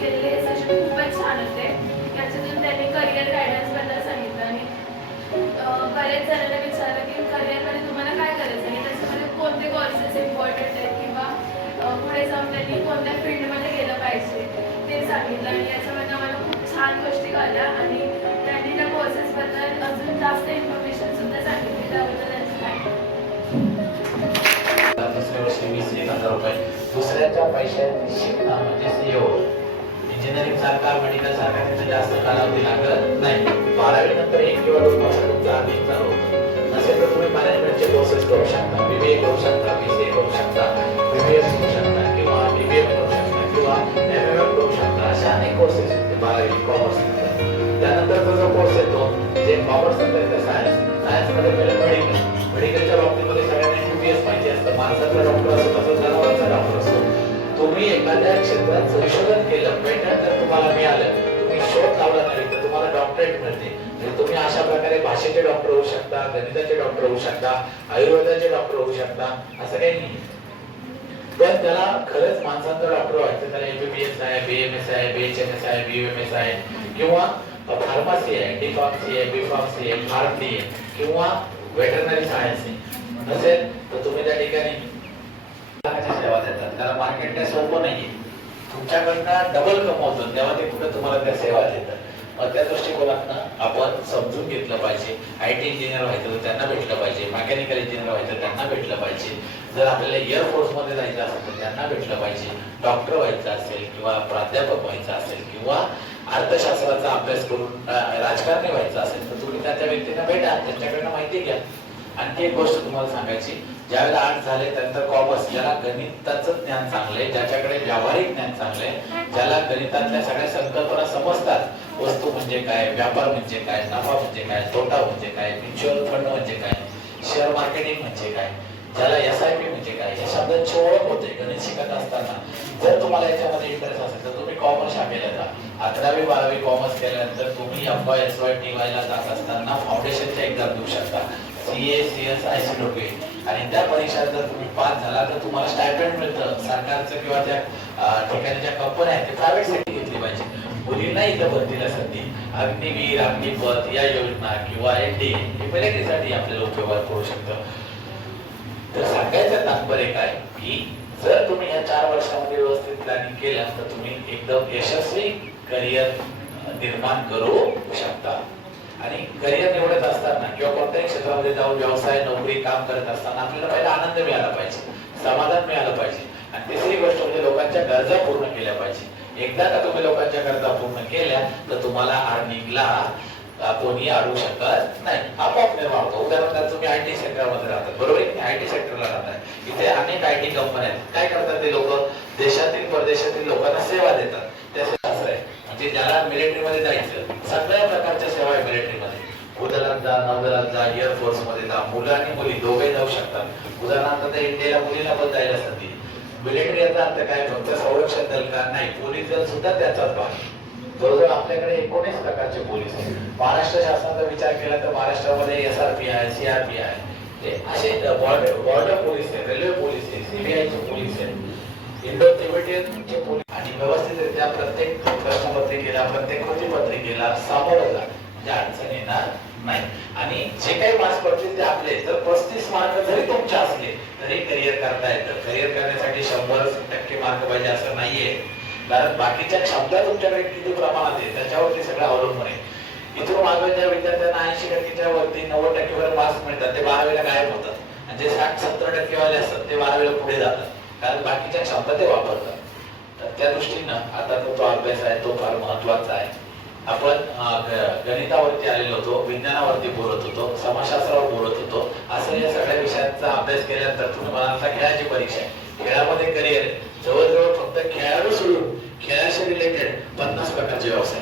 केलेले सेशन खूपच छान होते. त्याच्यातून त्यांनी करिअर गायडन्सबद्दल सांगितलं आणि बरेच जणांना विचारलं की करिअरमध्ये तुम्हाला काय करायचं आहे? त्याच्यामध्ये कोणते कोर्सेस इम्पॉर्टंट आहेत? किंवा पुढे जाऊन त्यांनी कोणत्या फील्डमध्ये गेलं पाहिजे ते सांगितलं आणि याच्यामध्ये आम्हाला खूप छान गोष्टी कळल्या आणि त्यांनी त्या कोर्सेसबद्दल अजून जास्त इन्फॉर्मेशनसुद्धा सांगितली. त्याबद्दल दुसऱ्या वर्षी वीस एक हजार रुपये दुसऱ्याच्या पैशांनी शिकणं म्हणजे इंजिनिअरिंग सारखा मेडिकल सारखा त्यांचा जास्त कालावधी लागत नाही. बारावी नंतर एक किंवा दोन वर्ष तुमचा आधी चालू होतो नसेल तर तुम्ही मॅनेजमेंटचे कोर्सेस करू शकता. बीबीए करू शकता बीसीए करू शकता बीबीएस करू शकता किंवा बीबीए करू शकता किंवा एमएमएम करू शकता. अशा अनेक कोर्सेस आहेत बारावी कॉमर्स त्यानंतरचा जो कोर्स येतो जे कॉमर्स नंतर येतं सायन्स सायन्समध्ये पहिलं मेडिकल मेडिकलच्या बाबतीमध्ये सगळ्यांना एम बी एस पाहिजे असतं. माणसाचा डॉक्टर असतो तसं जनावरांचा डॉक्टर असतो तुम्ही एखाद्या क्षेत्रात संशोधन केलं पेटंट जर तुम्हाला मिळालं. तुम्ही शोध लावला नाही तर तुम्हाला डॉक्टरेट मिळते. म्हणजे तुम्ही अशा प्रकारे भाषेचे डॉक्टर होऊ शकता गणिताचे डॉक्टर होऊ शकता आयुर्वेदाचे डॉक्टर होऊ शकता असं काही नाही. पण त्याला खरंच माणसांचा डॉक्टर व्हायचं त्याला एमबीबीएस आहे बीएमएस आहे बीएचएमएस आहे बीएमएस आहे किंवा फार्मसी आहे डी फार्मसी आहे बी फार्मसी आहे फार्मसी आहे किंवा वेटरनरी सायन्स आहे. असेल तर तुम्ही त्या ठिकाणी सेवा देतात. त्याला मार्केट काय सोपं नाही तुमच्याकडनं डबल कमवतो. तेव्हा ते कुठं तुम्हाला त्या सेवा देतात. मग त्या दृष्टिकोनातनं आपण समजून घेतलं पाहिजे. आय टी इंजिनियर व्हायचं तर त्यांना भेटलं पाहिजे. मेकॅनिकल इंजिनियर व्हायचं त्यांना भेटलं पाहिजे. जर आपल्याला एअरफोर्समध्ये जायचं असेल तर त्यांना भेटलं पाहिजे. डॉक्टर व्हायचं असेल किंवा प्राध्यापक व्हायचं असेल किंवा अर्थशास्त्राचा अभ्यास करून राजकारणी व्हायचं असेल तर तुम्ही त्या त्या व्यक्तींना भेटा. त्यांच्याकडनं माहिती घ्या. आणखी एक गोष्ट तुम्हाला सांगायची ज्यावेळेला आठ झाले त्यानंतर ज्याला गणिताचं ज्ञान चांगले ज्याच्याकडे व्यावहारिक ज्ञान चांगले ज्याला गणितातल्या सगळ्या संकल्पना समजतात. वस्तू म्हणजे काय व्यापार म्हणजे काय नफा म्हणजे काय तोटा म्हणजे काय म्युच्युअल फंड म्हणजे काय शेअर मार्केटिंग म्हणजे काय ज्याला एस आय पी म्हणजे काय या शब्दांची ओळख होते गणित शिकत असताना. जर तुम्हाला याच्यामध्ये इंटरेस्ट असेल तर तुम्ही कॉमर्स शाखेला जा. अकरावी बारावी कॉमर्स केल्यानंतर तुम्ही F Y S Y T वायला जात असताना फाउंडेशनच्या एक्झाम देऊ शकता. C A C S I C डोके आणि त्या परीक्षात जर तुम्ही पास झाला तर तुम्हाला स्टायपेंड मिळतं. सरकारचं किंवा त्या ठिकाणी ज्या कंपन्या आहेत ते प्रायव्हेट सेक्टर घेतली पाहिजे. मुलींना इथं भरतीला संधी. अग्निवीर अग्निपथ या योजना किंवा एन डी हे मिलिटरीसाठी आपल्याला उपयोगात करू शकतं. तर सांगायचं तात्पर्य काय? की जर तुम्ही या चार वर्षामध्ये व्यवस्थित प्लॅनिंग केलं तर तुम्ही एकदम यशस्वी करिअर निर्माण करू शकता. आणि करिअर निवडत असताना किंवा कोणत्याही क्षेत्रामध्ये जाऊन व्यवसाय नोकरी काम करत असताना आपल्याला पहिला आनंद मिळाला पाहिजे समाधान मिळालं पाहिजे. आणि तिसरी गोष्ट म्हणजे लोकांच्या गरजा पूर्ण केल्या पाहिजे. एकदा का तुम्ही लोकांच्या गरजा पूर्ण केल्या तर तुम्हाला अर्निंगला कोणी अडू शकत नाही. आपोआप निर्माण होतो. उदाहरणार्थ तुम्ही आय टी सेक्टरमध्ये राहतात बरोबर आहे आय टी सेक्टरला राहताय इथे अनेक आय टी कंपन्या आहेत. काय करतात ते लोक? देशातील परदेशातील लोकांना सेवा देतात. म्हणजे ज्याला मिलिटरीमध्ये जायचं सगळ्या प्रकारच्या सेवा आहे मिलिटरीमध्ये भूदलात जा नौदलात जा एअरफोर्समध्ये जा मुलं आणि मुली दोघे जाऊ शकतात. उदाहरणार्थ त्या इंडियाला मुलीला पण जायला संधी. मिलिटरी याचा अर्थ काय? फक्त संरक्षण दल का? नाही पोलीस दल सुद्धा त्याचाच भाग जवळजवळ आपल्याकडे एकोणीस प्रकारचे पोलीस आहेत. महाराष्ट्र शासनाचा विचार केला तर महाराष्ट्रामध्ये एस आर पी आहे सीआरपी आहे. असे बॉर्डर बॉर्डर पोलीस आहेत रेल्वे पोलीस आहे सीबीआयचे पोलीस आहेत. इंडो तिबेटियनचे पोलीस आणि जे काही मार्क्स पडतील ते आपले. तर पस्तीस मार्क जरी तुमचे असले तरी करिअर करता येतं. करिअर करण्यासाठी शंभर टक्के मार्क पाहिजे असं नाहीये. कारण बाकीच्या क्षमता तुमच्याकडे किती प्रमाणात आहे त्याच्यावरती सगळं अवलंबून आहे. इथून मागे ज्या विद्यार्थ्यांना ऐंशी टक्केच्या वरती नव्वद टक्केवर मार्क्स मिळतात ते बारावीला गायब होतात. आणि जे साठ सत्तर टक्केवाले असतात ते बारावीला पुढे जातात. कारण बाकीच्या क्षमता ते वापरतात. तर त्या दृष्टीनं आता तो अभ्यास आहे तो फार महत्त्वाचा आहे. आपण गणितावरती आलेलो होतो विज्ञानावरती बोलत होतो समाजशास्त्रावर बोलत होतो असं या सगळ्या विषयांचा अभ्यास केल्यानंतर तुम्ही म्हणाल खेळाची परीक्षा आहे. खेळामध्ये करिअर जवळजवळ फक्त खेळाडू सोडून खेळाशी रिलेटेड पन्नास प्रकारचे व्यवसाय.